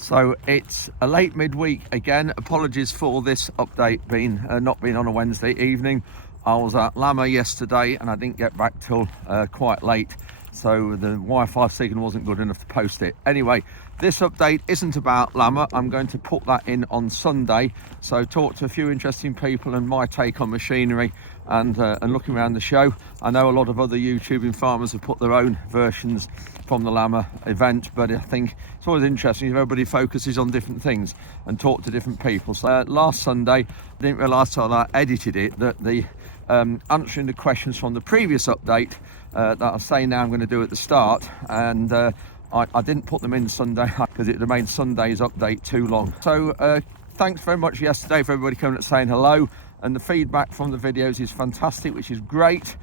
So it's a late midweek again. Apologies for this update being not being on a Wednesday evening. I was at Lama yesterday and I didn't get back till quite late, so the Wi-Fi signal wasn't good enough to post it. Anyway, this update isn't about Lama. I'm going to put that in on Sunday, so talk to a few interesting people and my take on machinery and looking around the show. I know a lot of other YouTubing farmers have put their own versions from the Lama event, but I think it's always interesting if everybody focuses on different things and talk to different people. So last Sunday, I didn't realise till I edited it that the answering the questions from the previous update that I say now I'm going to do at the start, and I didn't put them in Sunday because it made Sunday's update too long. So thanks very much yesterday for everybody coming and saying hello, and the feedback from the videos is fantastic, which is great.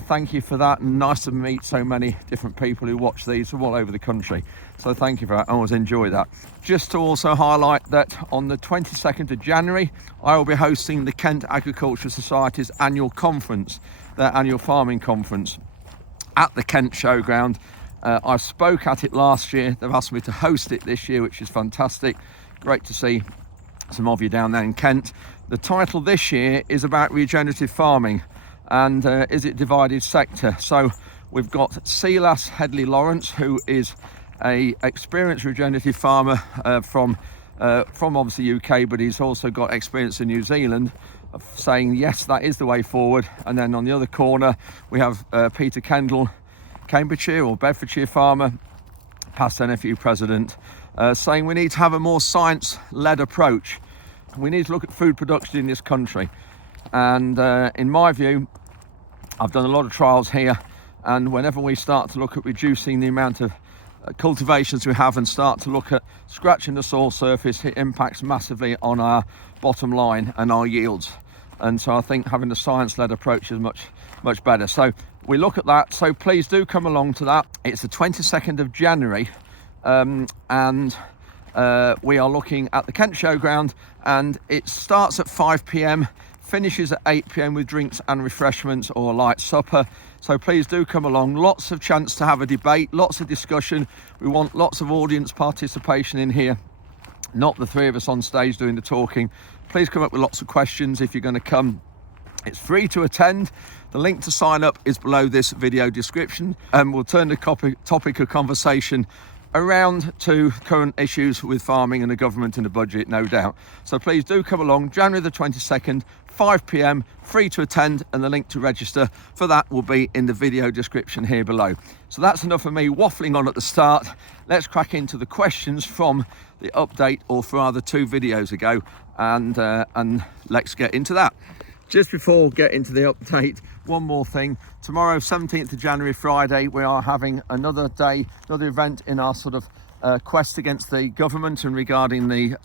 Thank you for that, and nice to meet so many different people who watch these from all over the country. So thank you for that. I always enjoy that. Just to also highlight that on the 22nd of January, I will be hosting the Kent Agricultural Society's annual conference, their annual farming conference, at the Kent Showground. I spoke at it last year. They've asked me to host it this year, which is fantastic. Great to see some of you down there in Kent. The title this year is about regenerative farming and is it divided sector. So we've got Silas Headley Lawrence, who is a experienced regenerative farmer from obviously UK, but he's also got experience in New Zealand, of saying yes, that is the way forward. And then on the other corner we have Peter Kendall, Cambridgeshire or Bedfordshire farmer, past NFU president, saying we need to have a more science-led approach. We need to look at food production in this country, and in my view, I've done a lot of trials here, and whenever we start to look at reducing the amount of cultivations we have and start to look at scratching the soil surface, it impacts massively on our bottom line and our yields. And so I think having a science-led approach is much better. So we look at that, so please do come along to that. It's the 22nd of January, and we are looking at the Kent Showground, and it starts at 5 p.m, finishes at 8 p.m. with drinks and refreshments or a light supper. So please do come along. Lots of chance to have a debate, lots of discussion. We want lots of audience participation in here, not the three of us on stage doing the talking. Please come up with lots of questions if you're going to come. It's free to attend. The link to sign up is below this video description, and we'll turn the topic of conversation around to current issues with farming and the government and the budget, no doubt. So please do come along. January the 22nd, 5 p.m, free to attend, and the link to register for that will be in the video description here below. So that's enough of me waffling on at the start. Let's crack into the questions from the update, or rather 2 videos ago, and let's get into that. Just before we get into the update, one more thing. Tomorrow, 17th of January, Friday, we are having another day, another event in our sort of quest against the government and regarding the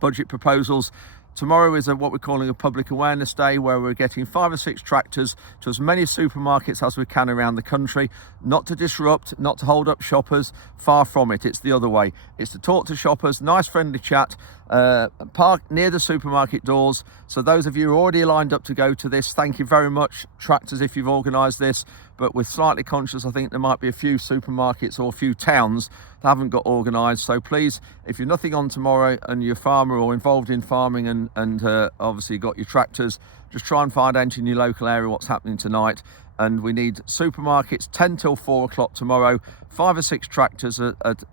budget proposals. Tomorrow is what we're calling a public awareness day, where we're getting 5 or 6 tractors to as many supermarkets as we can around the country, not to disrupt, not to hold up shoppers, far from it. It's the other way. It's to talk to shoppers, nice friendly chat, park near the supermarket doors. So those of you who are already lined up to go to this, thank you very much, tractors, if you've organised this. But we're slightly conscious, I think there might be a few supermarkets or a few towns that haven't got organised. So please, if you're nothing on tomorrow and you're a farmer or involved in farming and obviously got your tractors, just try and find out in your local area what's happening tonight. And we need supermarkets 10 till 4 o'clock tomorrow, 5 or 6 tractors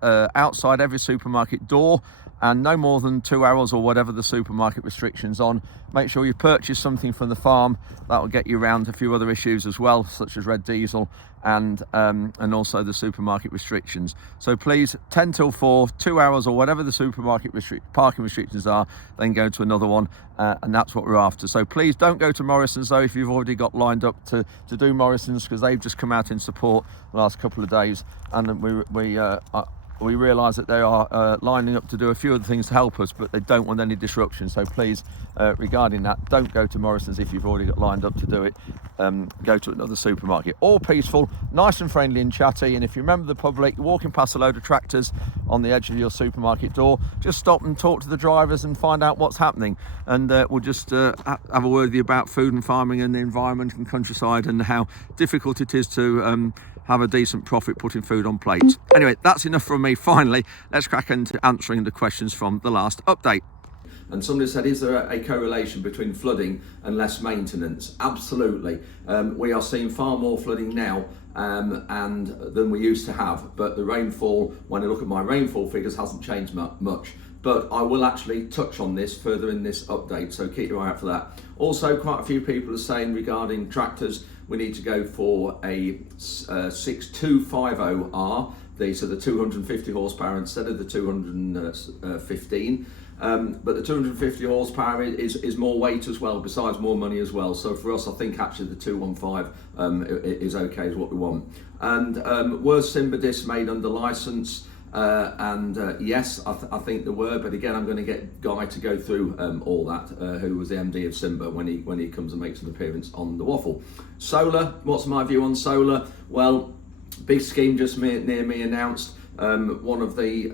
outside every supermarket door, and no more than 2 hours or whatever the supermarket restrictions on. Make sure you purchase something from the farm. That will get you around a few other issues as well, such as red diesel and also the supermarket restrictions. So please, 10 till 4, 2 hours or whatever the supermarket parking restrictions are, then go to another one, and that's what we're after. So please don't go to Morrison's though if you've already got lined up to do Morrison's, because they've just come out in support the last couple of days, and we realise that they are lining up to do a few other things to help us, but they don't want any disruption. So please, regarding that, don't go to Morrison's if you've already got lined up to do it. Go to another supermarket. All peaceful, nice and friendly and chatty. And if you remember the public, you're walking past a load of tractors on the edge of your supermarket door, just stop and talk to the drivers and find out what's happening. And we'll just have a word with you about food and farming and the environment and countryside, and how difficult it is to have a decent profit putting food on plates. Anyway, that's enough from me. Finally, let's crack into answering the questions from the last update. And somebody said, is there a correlation between flooding and less maintenance? Absolutely. We are seeing far more flooding now and than we used to have, but the rainfall, when I look at my rainfall figures, hasn't changed much. But I will actually touch on this further in this update, so keep your eye out for that. Also, quite a few people are saying regarding tractors, we need to go for a 6250R, so the 250 horsepower instead of the 215. But the 250 horsepower is more weight as well, besides more money as well. So for us, I think actually the 215 is okay, is what we want. And were Simba discs made under license? Yes, I think there were, but again, I'm going to get Guy to go through all that, who was the MD of Simba, when he comes and makes an appearance on the waffle. Solar, what's my view on solar? Well, big scheme just near me announced. One of the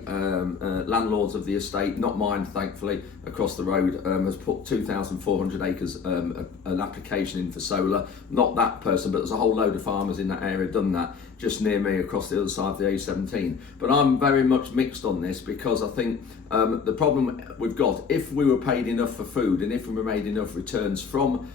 landlords of the estate, not mine thankfully, across the road, has put 2,400 acres an application in for solar. Not that person, but there's a whole load of farmers in that area done that, just near me across the other side of the A17. But I'm very much mixed on this, because I think the problem we've got, if we were paid enough for food and if we made enough returns from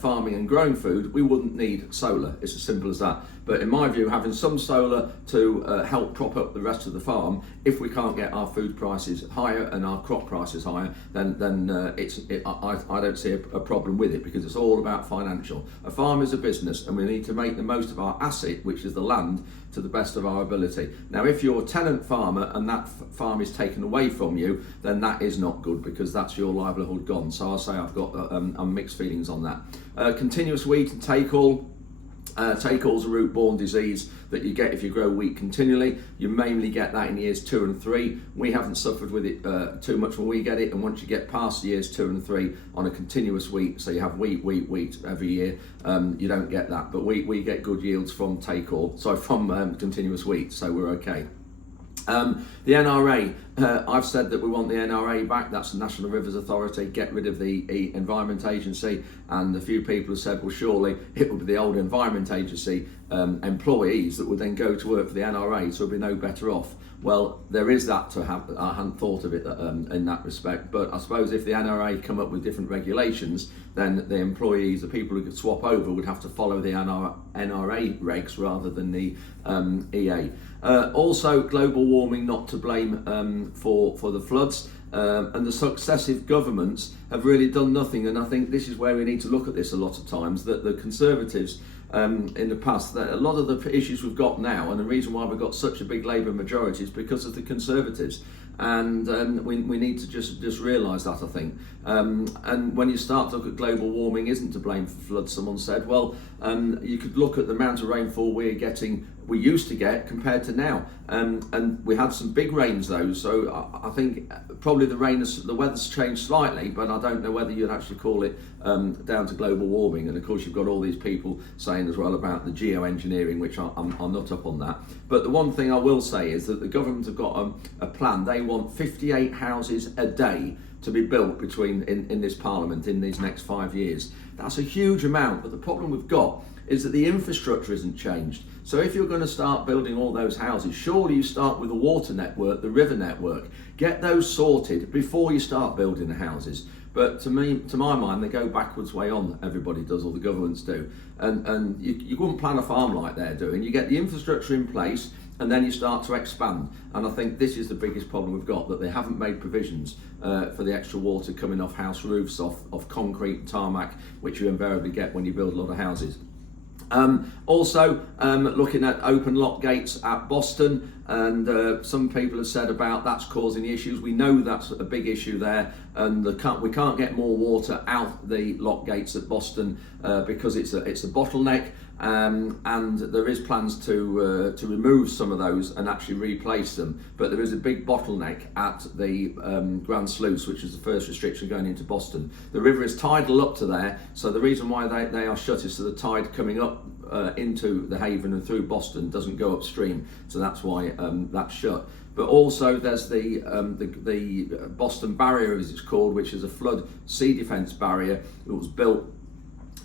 farming and growing food, we wouldn't need solar. It's as simple as that. But in my view, having some solar to help prop up the rest of the farm, if we can't get our food prices higher and our crop prices higher, then I don't see a problem with it, because it's all about financial. A farm is a business, and we need to make the most of our asset, which is the land, to the best of our ability. Now, if you're a tenant farmer and that farm is taken away from you, then that is not good, because that's your livelihood gone. So I'll say I've got mixed feelings on that. Continuous wheat and take-all. Take-all's a root-borne disease that you get if you grow wheat continually. You mainly get that in years 2 and 3. We haven't suffered with it too much when we get it, and once you get past years 2 and 3 on a continuous wheat, so you have wheat every year, you don't get that. But we get good yields from take-all, from continuous wheat, so we're okay. The NRA, I've said that we want the NRA back. That's the National Rivers Authority. Get rid of the Environment Agency. And a few people have said, well, surely it would be the old Environment Agency employees that would then go to work for the NRA, so we'd be no better off. Well, there is that to have. I hadn't thought of it in that respect, but I suppose if the NRA come up with different regulations, then the employees, the people who could swap over, would have to follow the NRA regs rather than the EA. Also, global warming not to blame for the floods. And the successive governments have really done nothing, and I think this is where we need to look at this a lot of times, that the Conservatives in the past, that a lot of the issues we've got now, and the reason why we've got such a big Labour majority, is because of the Conservatives. And we need to just realise that, I think. And when you start to look at global warming isn't to blame for floods, someone said, well, you could look at the amount of rainfall we used to get compared to now. And we had some big rains though, so I think probably the weather's changed slightly, but I don't know whether you'd actually call it down to global warming. And of course you've got all these people saying as well about the geoengineering, which I'm not up on that. But the one thing I will say is that the government have got a plan. They want 58 houses a day to be built in this parliament in these next 5 years. That's a huge amount, but the problem we've got is that the infrastructure isn't changed. So if you're going to start building all those houses, surely you start with the water network, the river network. Get those sorted before you start building the houses. But to my mind, they go backwards way on. Everybody does, or the governments do. And you wouldn't plan a farm like they're doing. You get the infrastructure in place, and then you start to expand. And I think this is the biggest problem we've got, that they haven't made provisions for the extra water coming off house roofs, off concrete and tarmac, which you invariably get when you build a lot of houses. Also, looking at open lock gates at Boston, and some people have said about that's causing issues. We know that's a big issue there, and we can't get more water out the lock gates at Boston because it's a bottleneck. And there is plans to remove some of those and actually replace them, but there is a big bottleneck at the Grand Sluice, which is the first restriction going into Boston. The river is tidal up to there, so the reason why they are shut is so the tide coming up into the haven and through Boston doesn't go upstream, so that's why that's shut. But also there's the Boston Barrier, as it's called, which is a flood sea defence barrier. It was built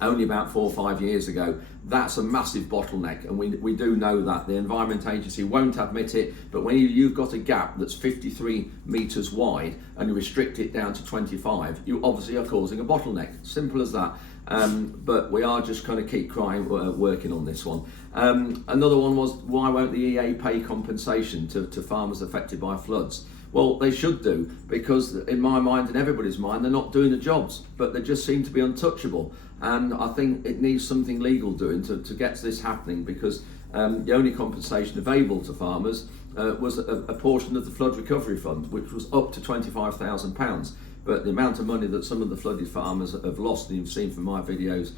only about 4 or 5 years ago. That's a massive bottleneck, and we do know that. The Environment Agency won't admit it, but when you've got a gap that's 53 metres wide and you restrict it down to 25, you obviously are causing a bottleneck. Simple as that. But we are just going to keep working on this one. Another one was, why won't the EA pay compensation to farmers affected by floods? Well, they should do, because in my mind and everybody's mind, they're not doing the jobs, but they just seem to be untouchable. And I think it needs something legal doing to get this happening, because the only compensation available to farmers was a portion of the flood recovery fund, which was up to £25,000. But the amount of money that some of the flooded farmers have lost, and you've seen from my videos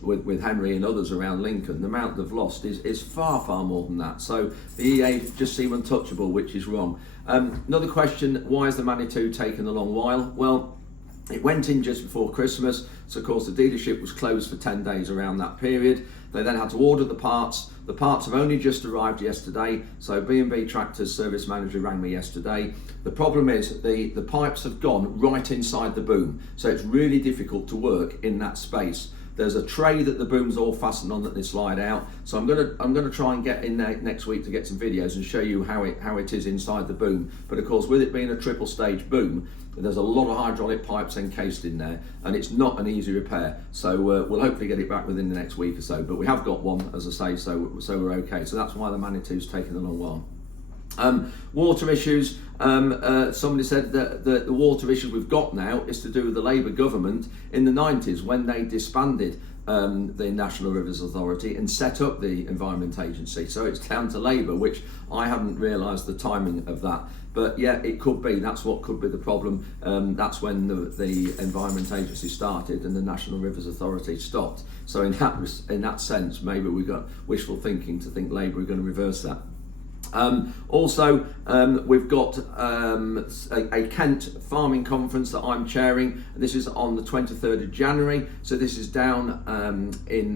with Henry and others around Lincoln, the amount they've lost is far, far more than that. So the EA just seem untouchable, which is wrong. Another question, why is the Manitou taking a long while? Well, it went in just before Christmas, so of course the dealership was closed for 10 days around that period. They then had to order the parts. The parts have only just arrived yesterday, so B&B Tractors service manager rang me yesterday. The problem is the pipes have gone right inside the boom, so it's really difficult to work in that space. There's a tray that the boom's all fastened on that they slide out. So I'm gonna try and get in there next week to get some videos and show you how it is inside the boom. But of course, with it being a triple stage boom, there's a lot of hydraulic pipes encased in there, and it's not an easy repair. So we'll hopefully get it back within the next week or so. But we have got one, as I say, so we're okay. So that's why the Manitou's taken a long while. Water issues. Somebody said that the water issues we've got now is to do with the Labour government in the 90s, when they disbanded the National Rivers Authority and set up the Environment Agency. So it's down to Labour, which I hadn't realised the timing of that. But yeah, it could be. That's what could be the problem. That's when the Environment Agency started and the National Rivers Authority stopped. So in that sense, maybe we got wishful thinking to think Labour are going to reverse that. Also, we've got a Kent farming conference that I'm chairing. This is on the 23rd of January. So this is down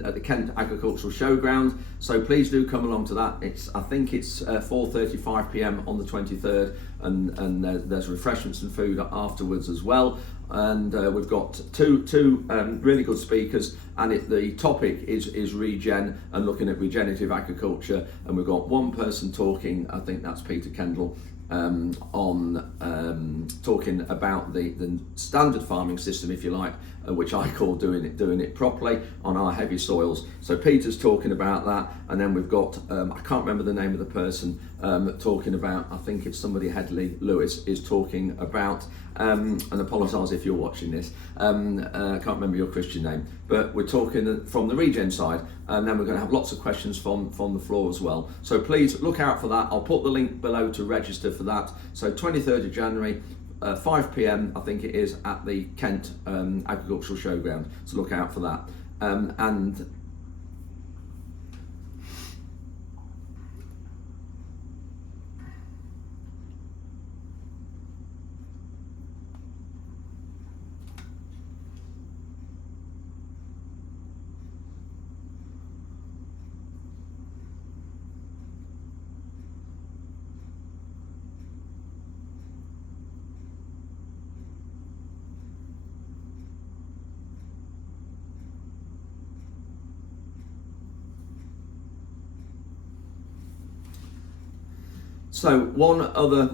at the Kent Agricultural Showground. So please do come along to that. I think it's 4:35 p.m. on the 23rd, and there's refreshments and food afterwards as well. And we've got two really good speakers, and the topic is regen and looking at regenerative agriculture. And we've got one person talking, I think that's Peter Kendall, on talking about the standard farming system, if you like, which I call doing it properly on our heavy soils. So Peter's talking about that, and then we've got I can't remember the name of the person talking about, I think it's somebody Headley Lewis is talking about, and apologise if you're watching this, I can't remember your Christian name, but we're talking from the regen side, and then we're going to have lots of questions from the floor as well. So please look out for that. I'll put the link below to register for that. So 23rd of January, 5 p.m. I think it is, at the Kent Agricultural Showground. So look out for that. And so one other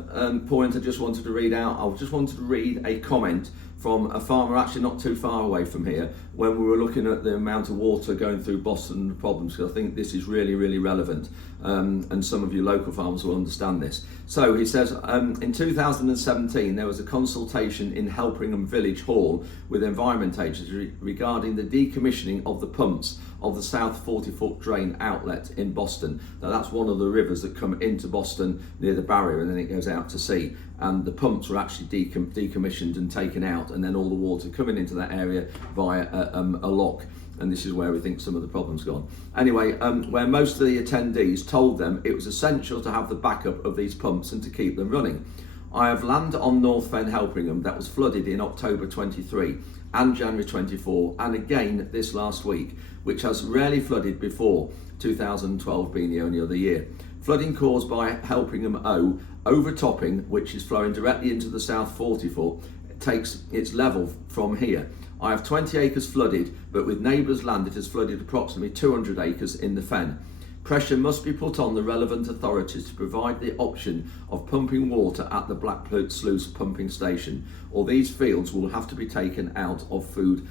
point I just wanted to read out. I just wanted to read a comment from a farmer actually not too far away from here, when we were looking at the amount of water going through Boston and the problems, because I think this is really, really relevant, and some of you local farmers will understand this. So he says, in 2017 there was a consultation in Helpingham Village Hall with the Environment Agency regarding the decommissioning of the pumps of the South 40-foot drain outlet in Boston. Now that's one of the rivers that come into Boston near the barrier, and then it goes out to sea. And the pumps were actually decommissioned and taken out, and then all the water coming into that area via a lock. And this is where we think some of the problem's gone. Anyway, where most of the attendees told them it was essential to have the backup of these pumps and to keep them running. I have land on North Fen Helpingham that was flooded in October 23 and January 24, and again this last week, which has rarely flooded before, 2012 being the only other year. Flooding caused by Helpingham O overtopping, which is flowing directly into the South 40-foot, takes its level from here. I have 20 acres flooded, but with neighbours' land it has flooded approximately 200 acres in the fen. Pressure must be put on the relevant authorities to provide the option of pumping water at the Blackpool Sluice pumping station, or these fields will have to be taken out of food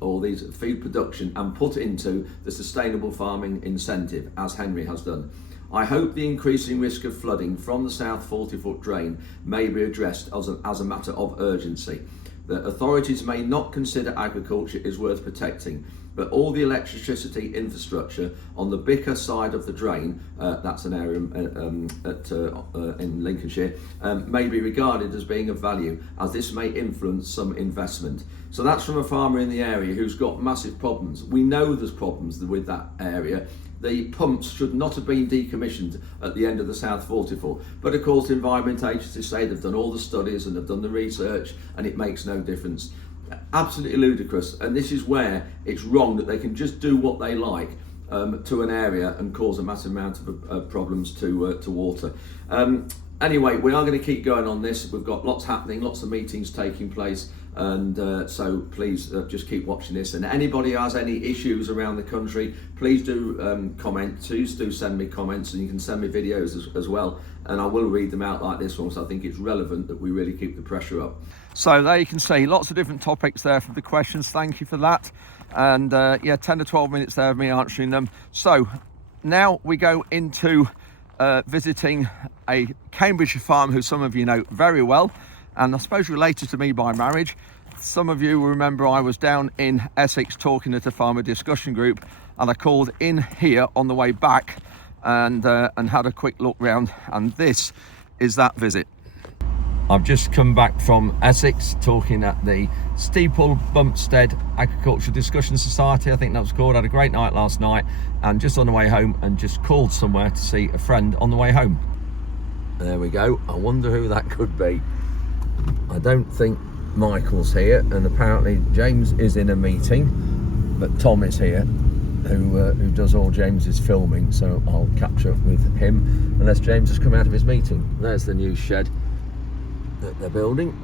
or these feed production and put into the sustainable farming incentive, as Henry has done. I hope the increasing risk of flooding from the south 40-foot drain may be addressed as a matter of urgency. The authorities may not consider agriculture is worth protecting, but all the electricity infrastructure on the Bicker side of the drain, that's an area in Lincolnshire, may be regarded as being of value, as this may influence some investment. So that's from a farmer in the area who's got massive problems. We know there's problems with that area. The pumps should not have been decommissioned at the end of the South 44. But of course, the environment agencies say they've done all the studies and they've done the research and it makes no difference. Absolutely ludicrous. And this is where it's wrong that they can just do what they like to an area and cause a massive amount of problems to water. Anyway, we are going to keep going on this. We've got lots happening, lots of meetings taking place. And so please just keep watching this, and anybody who has any issues around the country, please do comment. Please do send me comments, and you can send me videos as well, and I will read them out like this one, so I think it's relevant that we really keep the pressure up. So there you can see lots of different topics there for the questions. Thank you for that. And yeah, 10 to 12 minutes there of me answering them. So now we go into visiting a Cambridgeshire farm who some of you know very well, and I suppose related to me by marriage. Some of you will remember I was down in Essex talking at a farmer discussion group, and I called in here on the way back and had a quick look round, and this is that visit. I've just come back from Essex talking at the Steeple Bumpstead Agriculture Discussion Society, I think that was called. I had a great night last night, and just on the way home, and just called somewhere to see a friend on the way home. There we go. I wonder who that could be. I don't think Michael's here, and apparently James is in a meeting, but Tom is here, who does all James's filming, so I'll catch up with him unless James has come out of his meeting. There's the new shed that they're building.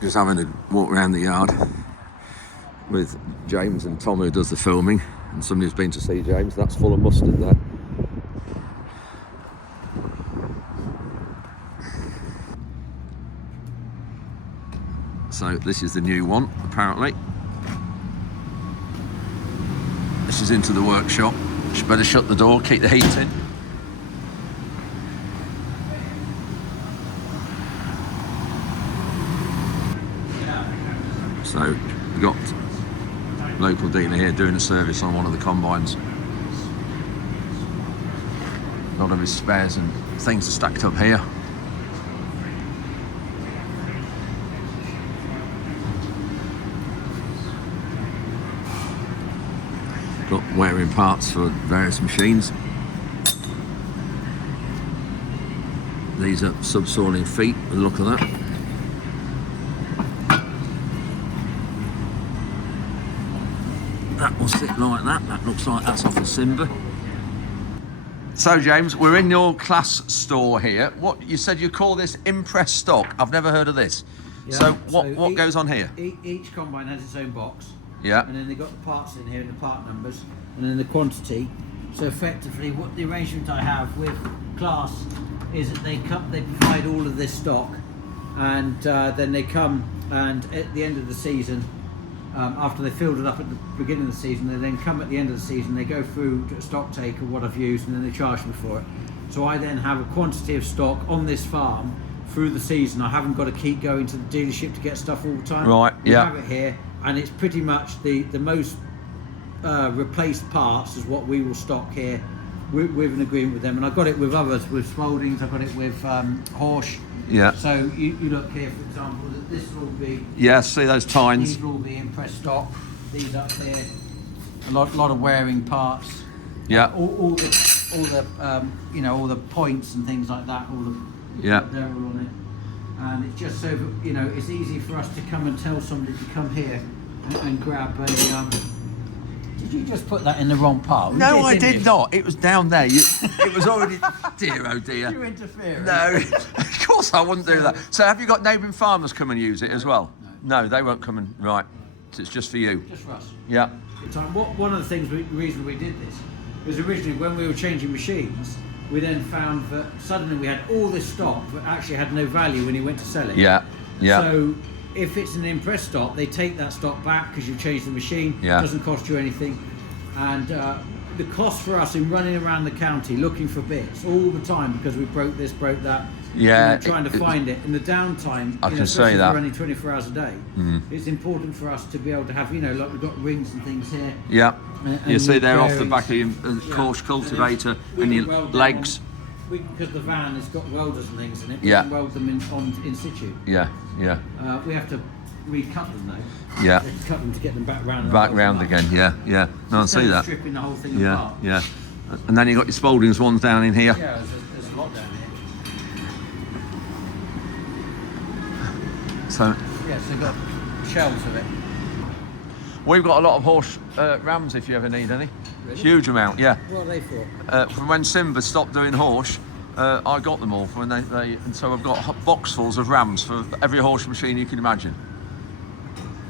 Just having a walk around the yard with James and Tom, who does the filming, and somebody's been to see James. That's full of mustard there. So this is the new one, apparently. This is into the workshop. She better shut the door, keep the heat in. So we've got local dealer here doing a service on one of the combines. A lot of his spares and things are stacked up here. Got wearing parts for various machines. These are subsoiling feet, and look at that. That will sit like that. That looks like that's off a Simba. So James, we're in your class store here. What you said you call this impress stock? I've never heard of this. Yeah, so what goes on here? Each combine has its own box. Yeah. And then they've got the parts in here and the part numbers, and then the quantity. So effectively, what the arrangement I have with class is that they provide all of this stock, and then they come, and at the end of the season, after they filled it up at the beginning of the season, they then come at the end of the season, they go through a stock take of what I've used, and then they charge me for it. So I then have a quantity of stock on this farm through the season. I haven't got to keep going to the dealership to get stuff all the time. Right, yeah. We have it here, and it's pretty much the most replaced parts is what we will stock here with an agreement with them. And I've got it with others, with Spaldings, I've got it with Horsch. Yeah. So you look here, for example, that this will be... Yeah, see those tines? These will all be impress stock. These up here, a lot of wearing parts. Yeah. All the you know, all the points and things like that. All the yeah. They're all on it, and it's just so that, you know, it's easy for us to come and tell somebody to come here and grab a Did you just put that in the wrong part? No, I did not. It was down there. It was already... Dear, oh dear. You're interfering. No, of course I wouldn't do that. So have you got neighbouring farmers come and use it as well? No, they won't come and... Right. So it's just for you? Just for us. Yeah. One of the things, the reason we did this was originally when we were changing machines, we then found that suddenly we had all this stock that actually had no value when you went to sell it. Yeah, yeah. So if it's an impress stock, they take that stock back because you've changed the machine. Yeah. It doesn't cost you anything. And the cost for us in running around the county looking for bits all the time because we broke this, broke that. Yeah. Trying to find it. And the downtime, I can say that. We're running 24 hours a day. It's important for us to be able to have, like we've got rings and things here. Yeah. You see they're off the bearings. back of your coarse cultivator and your legs. Because the van has got welders and things in it, we Yeah. can weld them in situ. Yeah, yeah. We have to recut them though. Yeah. We have to cut them to get them back round. and Back weld round them up. again, yeah, yeah. No, I Instead see of that. stripping the whole thing Yeah, apart. yeah. And then you've got your Spalding's ones down in here. Yeah, there's a lot down here. So Yeah, so we've got shelves of it. we've got a lot of horse rams if you ever need any. Really? Huge amount, yeah. What are they for? From when Simba stopped doing horse, I got them all for when and so I've got boxfuls of rams for every horse machine you can imagine.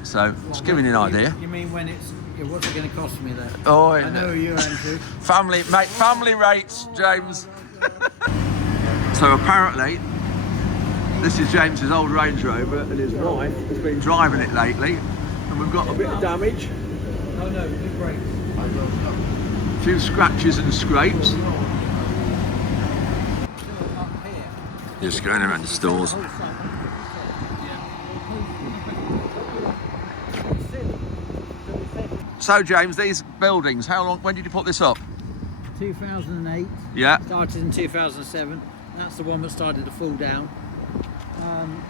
So it's giving you an idea. You mean when it's... what's it going to cost me there? Oh, I know who you're into. Family, mate, family rates, James. So apparently, this is James's old Range Rover, and his wife has been driving it lately, and we've got a bit of damage, Oh no, new brakes. a few scratches and scrapes. Up here. Just going around the stores. So James, these buildings, when did you put this up? 2008. Yeah. Started in 2007. That's the one that started to fall down.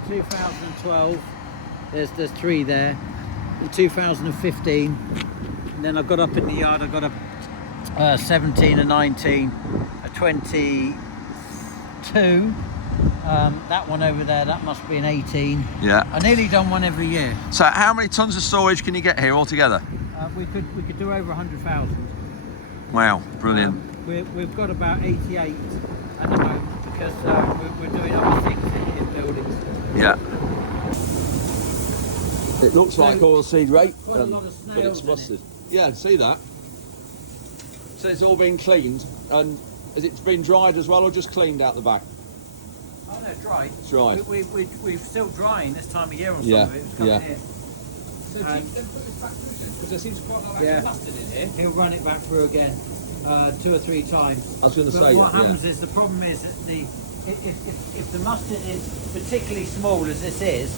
2012. There's three there. In 2015. And then I got up in the yard. I got a 17, a 19, a 22. That one over there. That must be an 18. Yeah. I nearly done one every year. So how many tons of storage can you get here altogether? We could do over 100,000. Wow, brilliant. We've got about 88 at the moment because we're doing other things in buildings. Yeah. It looks So, like oilseed rape, quite a lot of but it's snails in mustard. Yeah, see that? So it's all been cleaned, and has it been dried as well, or just cleaned out the back? Oh no, dry. It's dried. We're still drying this time of year or Yeah, something. It's coming yeah. here. So do you then put this back through then? Because there seems quite a lot of Yeah. extra mustard in here. He'll run it back through again 2 or 3 times. I was going to But say what that, happens is the problem is that if the mustard is particularly small as this is,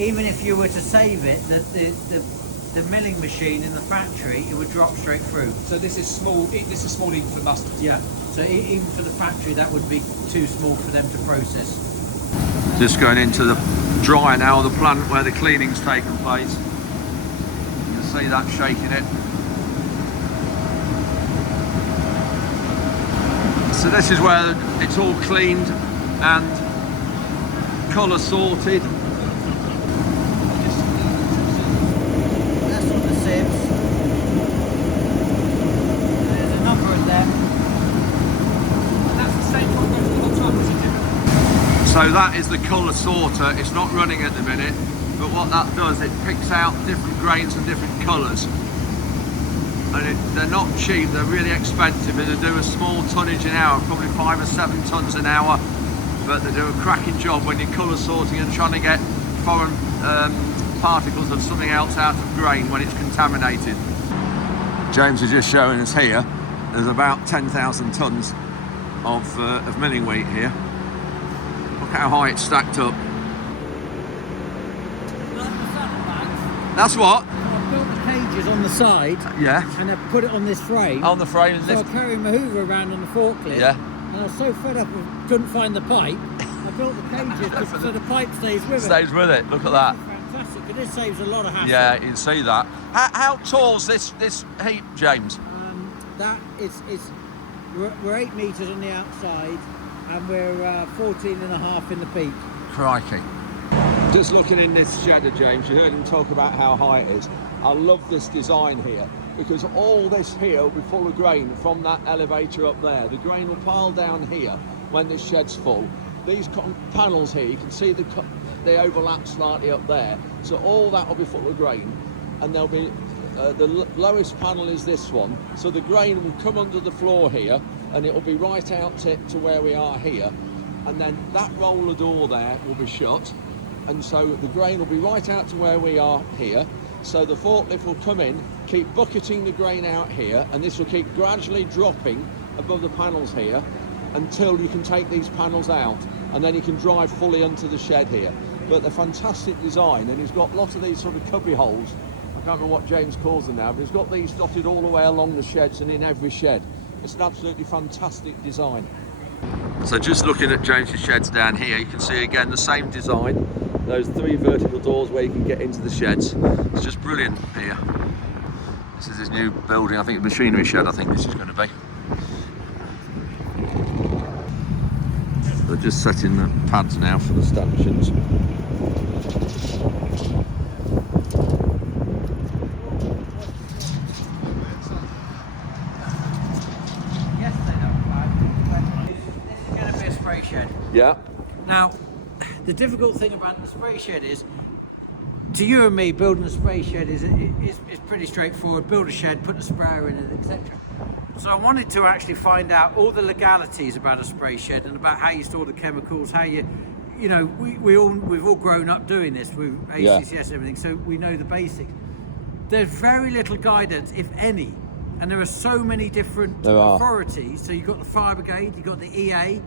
even if you were to save it, the milling machine in the factory, it would drop straight through. So this is small. This is small even for mustard. Yeah. So even for the factory, that would be too small for them to process. Just going into the dryer now, the plant where the cleaning's taken place. You can see that shaking it. So this is where it's all cleaned and colour sorted. That's on the sieves. There's a number of them. And that's the same one goes to the top, is it different? So that is the colour sorter. It's not running at the minute, but what that does, it picks out different grains and different colours. And they're not cheap, they're really expensive, and they do a small tonnage an hour, probably 5 or 7 tons an hour, but they do a cracking job when you're colour sorting and trying to get foreign particles of something else out of grain when it's contaminated. James is just showing us here, there's about 10,000 tonnes of milling wheat here. Look how high it's stacked up. That's what? I've built the cages on the side Yeah. and I've put it on this frame. On the frame and So I lift. carry my hoover around on the forklift. Yeah. And I was so fed up and couldn't find the pipe. I built the cages so the pipe stays with it. Stays with it. Look at that. Fantastic, but this saves a lot of hassle. Yeah, you can see that. How tall's this heap, James? That is we're 8 metres on the outside and we're 14 and a half in the peak. Crikey. Just looking in this shed of James, you heard him talk about how high it is. I love this design here. because all this here will be full of grain from that elevator up there. The grain will pile down here when this shed's full. These panels here, you can see they overlap slightly up there, so all that will be full of grain, and there'll be the lowest panel is this one, so the grain will come under the floor here, and it will be right out to where we are here, and then that roller door there will be shut, and so the grain will be right out to where we are here. So the forklift will come in, keep bucketing the grain out here, and this will keep gradually dropping above the panels here until you can take these panels out, and then you can drive fully onto the shed here. But the fantastic design, and he's got lots of these sort of cubby holes. I can't remember what James calls them now, but he's got these dotted all the way along the sheds and in every shed. It's an absolutely fantastic design. So just looking at James's sheds down here, you can see again the same design. Those 3 vertical doors where you can get into the sheds. It's just brilliant here. This is his new building, I think a machinery shed, I think this is going to be. They're just setting the pads now for the stanchions. Yeah. Now, the difficult thing about the spray shed is, to you and me, building a spray shed is pretty straightforward. Build a shed, put a sprayer in it, etc. So I wanted to actually find out all the legalities about a spray shed and about how you store the chemicals, how you know, we've all grown up doing this with ACCS and everything, so we know the basics. There's very little guidance, if any, and there are so many different authorities. So you've got the fire brigade, you've got the EA.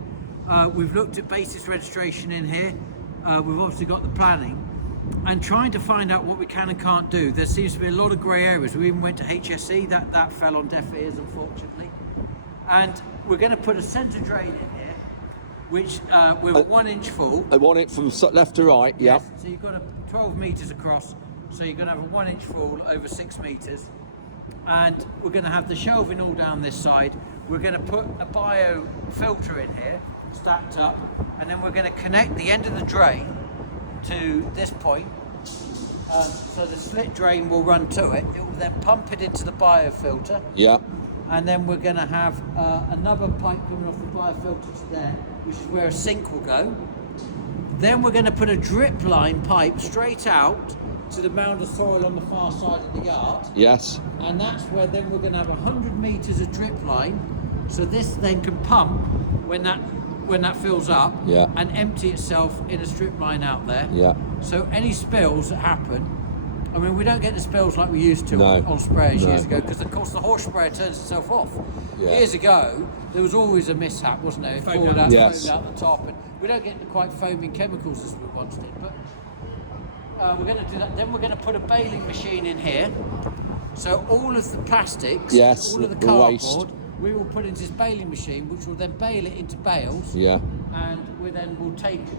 We've looked at basis registration in here. We've obviously got the planning, and trying to find out what we can and can't do. There seems to be a lot of grey areas. We even went to HSE, that fell on deaf ears, unfortunately. And we're going to put a centre drain in here, which with 1 inch full. I want it from left to right, yeah. Yes, so you've got 12 metres across, so you're going to have a 1 inch full over 6 metres. And we're going to have the shelving all down this side. We're going to put a bio filter in here, stacked up, and then we're going to connect the end of the drain to this point, so the slit drain will run to it. It will then pump it into the biofilter. Yeah. And then we're going to have another pipe coming off the biofilter to there, which is where a sink will go. Then we're going to put a drip line pipe straight out to the mound of soil on the far side of the yard. Yes. And that's where then we're going to have 100 metres of drip line, so this then can pump when that fills up, and empty itself in a strip line out there. Yeah. So any spills that happen, I mean, we don't get the spills like we used to on sprayers years ago, because of course the horse sprayer turns itself off. Yeah. Years ago, there was always a mishap, wasn't there? It foamed out the top, and we don't get the quite foaming chemicals as we once did. But we're going to do that. Then we're going to put a baling machine in here. So all of the plastics, all of the cardboard, waste, we will put into this baling machine, which will then bale it into bales. Yeah. And we then will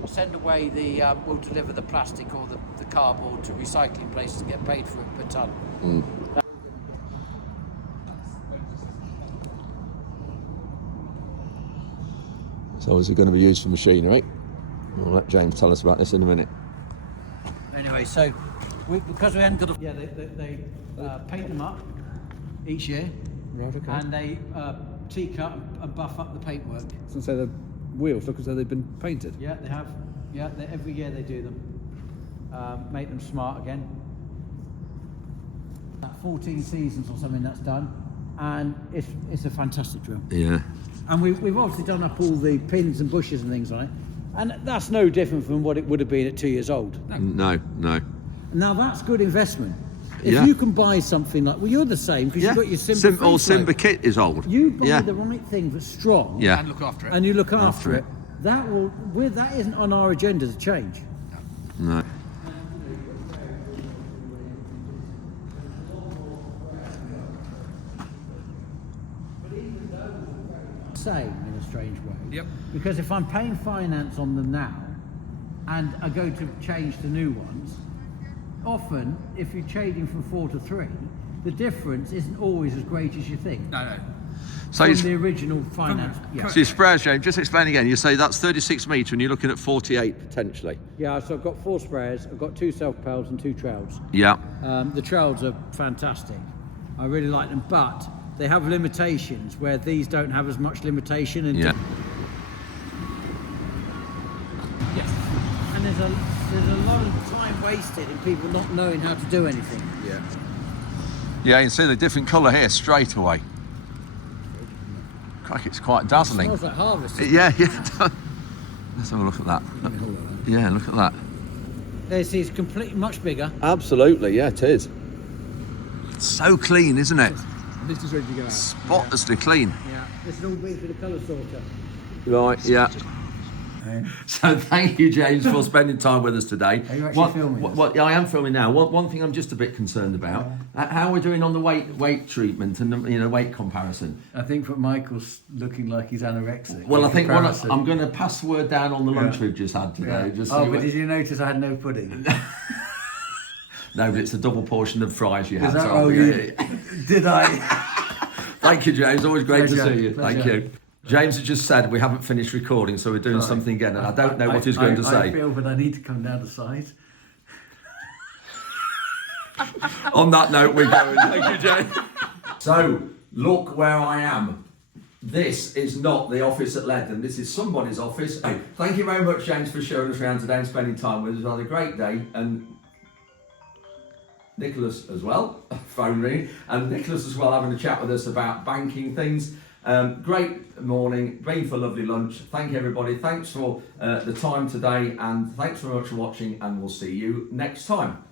send away we'll deliver the plastic or the cardboard to recycling places to get paid for it per tonne. Mm. So is it going to be used for machinery? We'll let James tell us about this in a minute. Anyway, so because we haven't got they paint them up each year. Right, okay. And they tea-cut and buff up the paintwork. So the wheels look as though they've been painted. Yeah, they have. Yeah, every year they do them. Make them smart again. 14 seasons or something that's done, and it's a fantastic drill. Yeah. And we've obviously done up all the pins and bushes and things on it, and that's no different from what it would have been at 2 years old. No. Now that's good investment. If you can buy something like, well, you're the same because you've got your Simba kit is old. You buy the right thing that's strong, and look after it. and you look after it. That isn't on our agenda to change. No. Same in a strange way. Yep. Because if I'm paying finance on them now, and I go to change to new ones, often if you're changing from 4 to 3, the difference isn't always as great as you think. No. So from the original finance. So your sprayers, James, just explain again. You say that's 36 metre and you're looking at 48 potentially. Yeah, so I've got 4 sprayers, I've got 2 self-pels and 2 trowels. Yeah. The trowels are fantastic. I really like them, but they have limitations where these don't have as much limitation. And Yeah. Yes. and there's a lot of time wasted in people not knowing how to do anything. Yeah. Yeah, you can see the different colour here straight away. Crack, it's quite dazzling. Smells like harvest. Yeah, yeah. Let's have a look at that. Yeah, look at that. This is completely much bigger. Absolutely, yeah, it is. So clean, isn't it? This is ready to go out. Spotlessly clean. Yeah. This is all been for the colour sorter. Right, yeah. So thank you, James, for spending time with us today. Are you actually filming this? Yeah, I am filming now. One thing I'm just a bit concerned about: how we're doing on the weight treatment and the weight comparison. I think that Michael's looking like he's anorexic. Well, I think I'm going to pass the word down on the lunch we've just had today. Yeah. Just Oh, but did you notice I had no pudding? No, but it's a double portion of fries you had. Is that so Did I? Thank you, James. Always great to Pleasure, see you. Thank pleasure. you. James has just said we haven't finished recording, so we're doing something again, and I don't know what he's going to say. I feel that I need to come down to size. On that note, we're going. Thank you, James. So, look where I am. This is not the office at Leadham. This is somebody's office. Hey, thank you very much, James, for showing us around today and spending time with us. We've had a great day, and Nicholas as well, phone ring, and Nicholas as well having a chat with us about banking things. Great morning, been for a lovely lunch. Thank you, everybody. Thanks for the time today, and thanks very much for watching, and we'll see you next time.